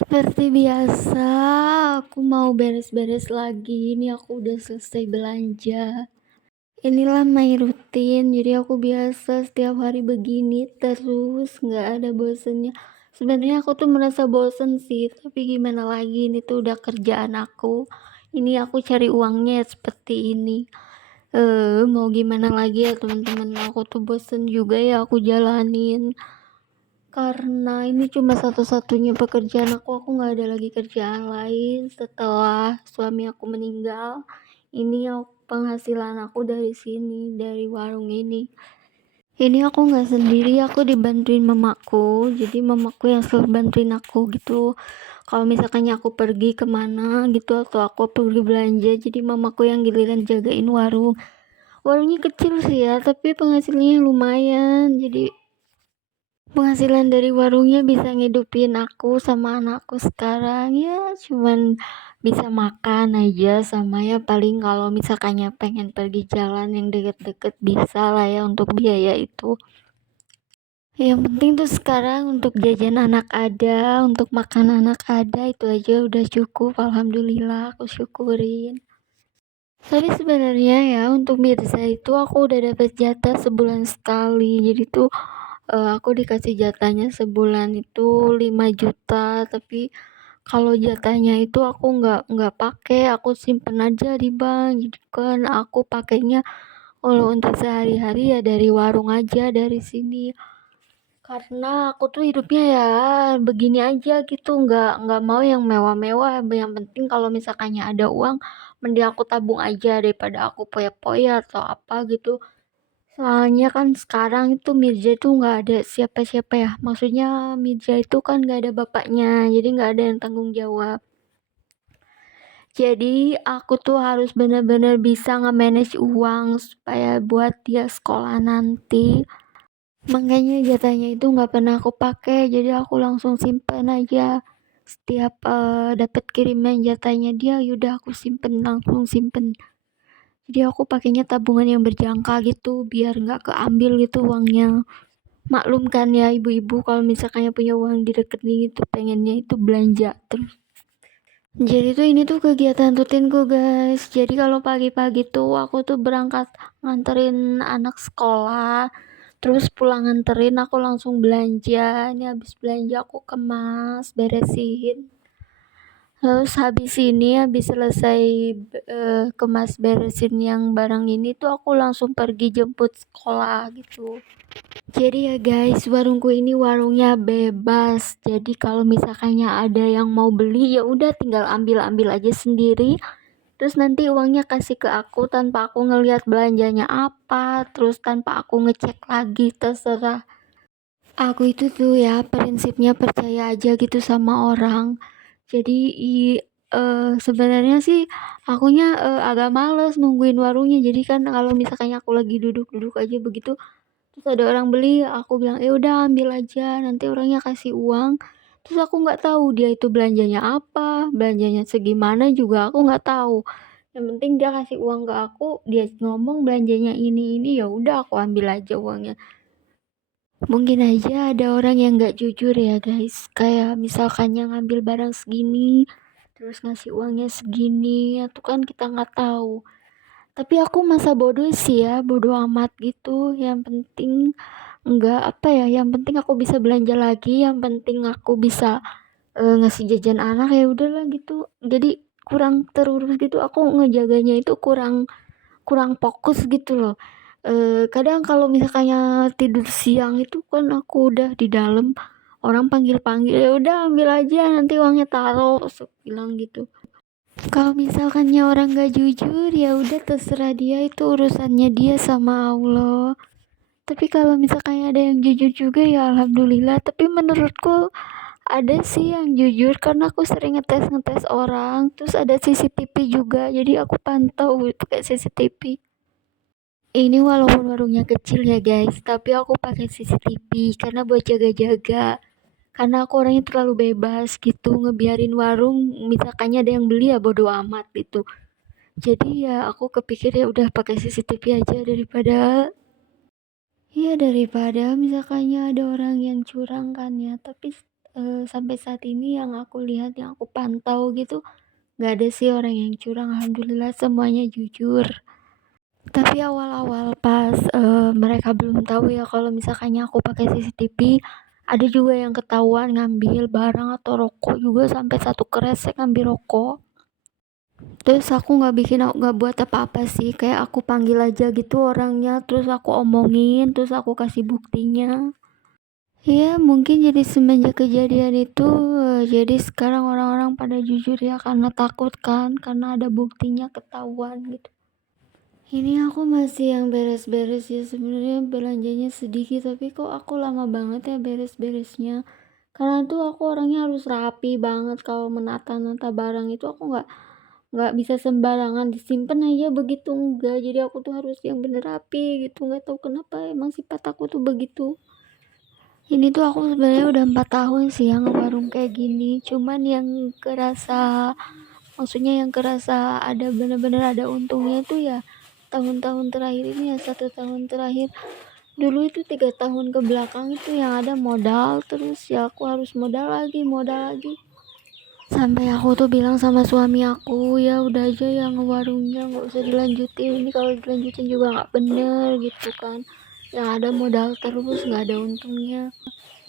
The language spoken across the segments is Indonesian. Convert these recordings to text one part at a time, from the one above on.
Seperti biasa, aku mau beres-beres lagi. Ini aku udah selesai belanja. Inilah my rutin, jadi aku biasa setiap hari begini terus, nggak ada bosennya. Sebenarnya aku tuh merasa bosen sih, tapi gimana lagi, ini tuh udah kerjaan aku. Ini aku cari uangnya seperti ini. Mau gimana lagi ya teman-teman, aku tuh bosen juga ya aku jalanin. Karena ini cuma satu-satunya pekerjaan aku nggak ada lagi kerjaan lain setelah suami aku meninggal. Ini penghasilan aku dari sini, dari warung ini. Ini aku nggak sendiri, aku dibantuin mamaku. Jadi mamaku yang selalu bantuin aku gitu. Kalau misalkannya aku pergi kemana gitu atau aku pergi belanja, jadi mamaku yang giliran jagain warung. Warungnya kecil sih ya, tapi penghasilannya lumayan. Jadi penghasilan dari warungnya bisa ngidupin aku sama anakku sekarang ya, cuman bisa makan aja, sama ya paling kalau misalkannya pengen pergi jalan yang deket-deket bisa lah ya untuk biaya itu. Yang penting tuh sekarang untuk jajan anak ada, untuk makan anak ada, itu aja udah cukup, alhamdulillah aku syukurin. Tapi sebenarnya ya untuk Mirza itu aku udah dapet jatah sebulan sekali, jadi tuh aku dikasih jatahnya sebulan itu 5 juta, tapi kalau jatahnya itu aku nggak pakai, aku simpen aja di bank. Jadi kan aku pakainya kalau untuk sehari-hari ya dari warung aja, dari sini. Karena aku tuh hidupnya ya begini aja gitu, nggak mau yang mewah-mewah. Yang penting kalau misalkannya ada uang, mending aku tabung aja daripada aku poya-poya atau apa gitu. Soalnya kan sekarang itu Mirza itu nggak ada siapa-siapa ya. Maksudnya Mirza itu kan nggak ada bapaknya, jadi nggak ada yang tanggung jawab. Jadi aku tuh harus bener-bener bisa nge-manage uang supaya buat dia sekolah nanti. Makanya jatahnya itu nggak pernah aku pakai, jadi aku langsung simpen aja. Setiap dapat kiriman jatahnya dia, yaudah aku simpen, langsung simpen. Jadi aku pakainya tabungan yang berjangka gitu, biar nggak keambil gitu uangnya. Maklum kan ya ibu-ibu kalau misalkannya punya uang di rekening itu pengennya itu belanja terus. Jadi tuh ini tuh kegiatan rutinku guys. Jadi kalau pagi-pagi tuh aku tuh berangkat nganterin anak sekolah. Terus pulang nganterin aku langsung belanja. Ini habis belanja aku kemas, beresin. Terus habis selesai kemas beresin yang barang ini tuh aku langsung pergi jemput sekolah gitu. Jadi ya guys, warungku ini warungnya bebas. Jadi kalau misalkannya ada yang mau beli ya udah tinggal ambil-ambil aja sendiri. Terus nanti uangnya kasih ke aku tanpa aku ngelihat belanjanya apa, terus tanpa aku ngecek lagi, terserah. Aku itu tuh ya prinsipnya percaya aja gitu sama orang. Jadi sebenarnya sih akunya agak males nungguin warungnya. Jadi kan kalau misalkannya aku lagi duduk-duduk aja begitu, terus ada orang beli, aku bilang, "Ya udah ambil aja, nanti orangnya kasih uang." Terus aku nggak tahu dia itu belanjanya apa, belanjanya segimana juga aku nggak tahu. Yang penting dia kasih uang ke aku, dia ngomong belanjanya ini, ya udah aku ambil aja uangnya. Mungkin aja ada orang yang nggak jujur ya guys, kayak misalkannya ngambil barang segini, terus ngasih uangnya segini, itu kan kita nggak tahu. Tapi aku masa bodoh sih ya, bodoh amat gitu. Yang penting nggak apa ya, yang penting aku bisa belanja lagi, yang penting aku bisa ngasih jajan anak ya udahlah gitu. Jadi kurang terurus gitu, aku ngejaganya itu kurang kurang fokus gitu loh. Kadang kalau misalkannya tidur siang itu kan aku udah di dalam, orang panggil-panggil, ya udah ambil aja nanti uangnya taruh, bilang gitu. Kalau misalkannya orang gak jujur ya udah terserah dia, itu urusannya dia sama Allah. Tapi kalau misalkannya ada yang jujur juga ya alhamdulillah. Tapi menurutku ada sih yang jujur karena aku sering ngetes orang. Terus ada CCTV juga, jadi aku pantau pakai CCTV. Ini walaupun warungnya kecil ya guys, tapi aku pakai CCTV karena buat jaga-jaga. Karena aku orangnya terlalu bebas gitu, ngebiarin warung misalkannya ada yang beli ya bodo amat gitu. Jadi ya aku kepikir ya udah pakai CCTV aja daripada misalkannya ada orang yang curang kan ya. Tapi sampai saat ini yang aku lihat, yang aku pantau gitu, nggak ada sih orang yang curang, alhamdulillah semuanya jujur. Tapi awal-awal pas, mereka belum tahu ya kalau misalkannya aku pakai CCTV, ada juga yang ketahuan ngambil barang atau rokok juga sampai satu kresek ngambil rokok. Terus aku nggak buat apa-apa sih, kayak aku panggil aja gitu orangnya, terus aku omongin, terus aku kasih buktinya. Ya mungkin jadi semenjak kejadian itu, jadi sekarang orang-orang pada jujur ya karena takut kan, karena ada buktinya ketahuan gitu. Ini aku masih yang beres-beres ya, sebenarnya belanjanya sedikit tapi kok aku lama banget ya beres-beresnya. Karena tuh aku orangnya harus rapi banget kalau menata-nata barang itu, aku nggak bisa sembarangan disimpan aja begitu, enggak. Jadi aku tuh harus yang bener rapi gitu, nggak tahu kenapa emang sifat aku tuh begitu. Ini tuh aku sebenarnya udah 4 tahun sih yang ngewarung kayak gini, cuman yang kerasa, maksudnya yang kerasa ada bener-bener ada untungnya tuh ya tahun-tahun terakhir ini ya, 1 tahun terakhir. Dulu itu 3 tahun ke belakang itu yang ada modal terus ya, aku harus modal lagi. Sampai aku tuh bilang sama suami aku, ya udah aja yang warungnya nggak usah dilanjutin, ini kalau dilanjutin juga nggak bener gitu kan, yang ada modal terus nggak ada untungnya.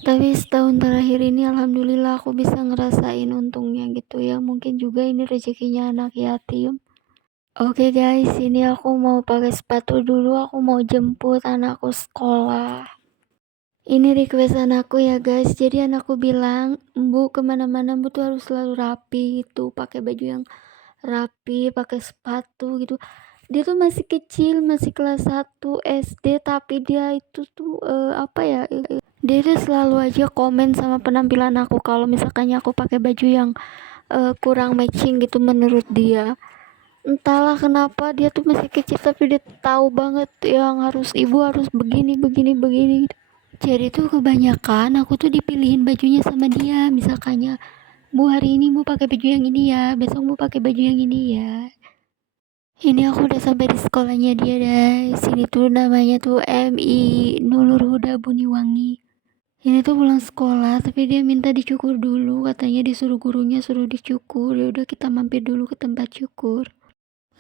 Tapi setahun terakhir ini alhamdulillah aku bisa ngerasain untungnya gitu ya, mungkin juga ini rezekinya anak yatim. Oke guys, ini aku mau pakai sepatu dulu, aku mau jemput anakku sekolah. Ini request anakku ya guys, jadi anakku bilang, "Bu, kemana-mana Bu tuh harus selalu rapi itu, pakai baju yang rapi, pakai sepatu gitu." Dia tuh masih kecil, masih kelas 1 SD, tapi dia itu tuh, apa ya, dia tuh selalu aja komen sama penampilan aku kalau misalkannya aku pakai baju yang, kurang matching gitu menurut dia. Entahlah kenapa dia tuh masih kecil tapi dia tahu banget yang harus ibu harus begini begini begini. Jadi tuh kebanyakan aku tuh dipilihin bajunya sama dia. Misalkannya, "Bu, hari ini Bu pakai baju yang ini ya, besok Bu pakai baju yang ini ya." Ini aku udah sampai di sekolahnya dia guys. Sini tuh namanya tuh MI Nurul Huda Buniwangi. Ini tuh pulang sekolah tapi dia minta dicukur dulu, katanya disuruh gurunya suruh dicukur. Ya udah kita mampir dulu ke tempat cukur.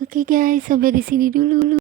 Oke guys, sampai di sini dulu.